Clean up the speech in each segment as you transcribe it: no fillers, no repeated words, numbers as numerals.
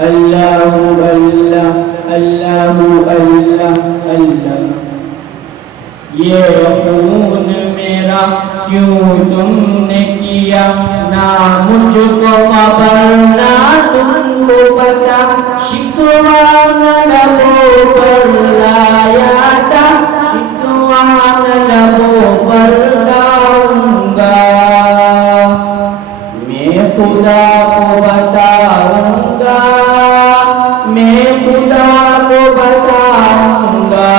اللہ اللہ اللہ اللہ اللہ۔ یہ خون میرا کیوں تم نے کیا، نہ مجھ کو خبر نہ تم کو پتا، شکوہ نہ لبوں پر لایا تھا، شکوہ نہ لبوں پر لاؤں گا، میں خدا کو بتاؤں گا، میں خدا کو بتاؤں گا۔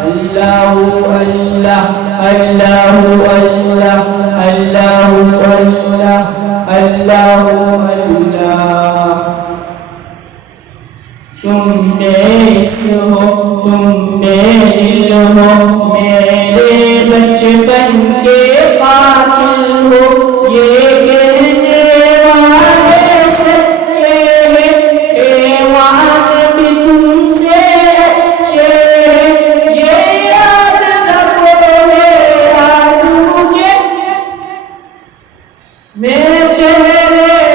اللہ اللہ اللہ اللہ اللہ اللہ اللہ اللہ۔ تم بیس ہو، تم بے دل ہو، میرے بچپن کے قاتل ہو، یہ کہنے والے سچے ہیں، حیوان بھی تم سے اچھے ہیں، یہ یاد رکھو ہے یاد مجھے، میں چہرے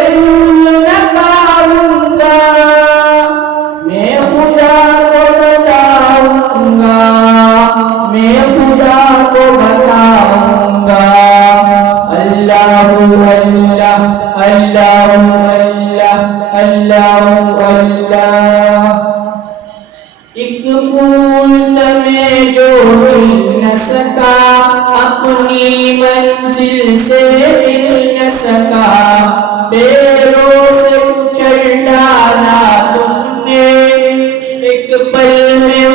بھول نہ پاؤں گا، میں خدا کو بتاؤں گا، میں خدا کو بتاؤں گا۔ اللہ اللہ اللہ اللہ اللہ اللہ۔ ایک پھول تمہیں جو مل نہ سکا، اپنی منزل سے مل نہ سکا، پیروں سے کچل ڈالا تم نے، ایک پل میں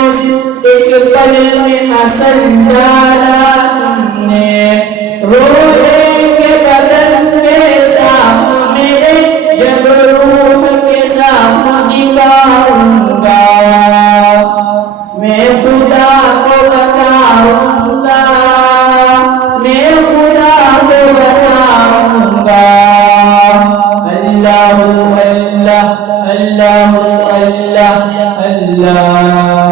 ایک پل میں اثر ڈالا تم نے، روحیں کے بدن کے ساتھ میرے، جب روح کے ساتھ نکاؤں گا، میں خدا کو بتاؤں گا، میں خدا کو بتاؤں گا۔ اللہ اللہ اللہ اللہ اللہ۔